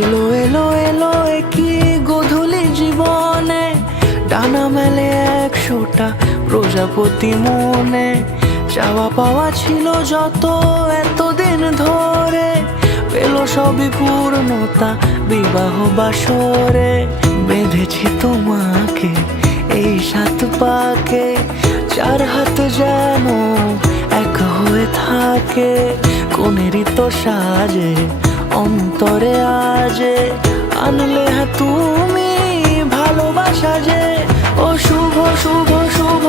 এলো এলো এলো একই গধূলি জীবনে, ডানা মেলে 100টা প্রজাপতি মনে। চাওয়া পাওয়া ছিল যত এতদিন ধরে, পেল সবই পূর্ণতা বিবাহ বাসরে। বেঁধেছি তোমাকে এই 7 পাকে, 4 হাত যেন এক হয়ে থাকে। কোনেরই তো সাজে অন্তরে আজে, আনলে হ্যাঁ তুমি ভালোবাসা যে। ও শুভ শুভ শুভ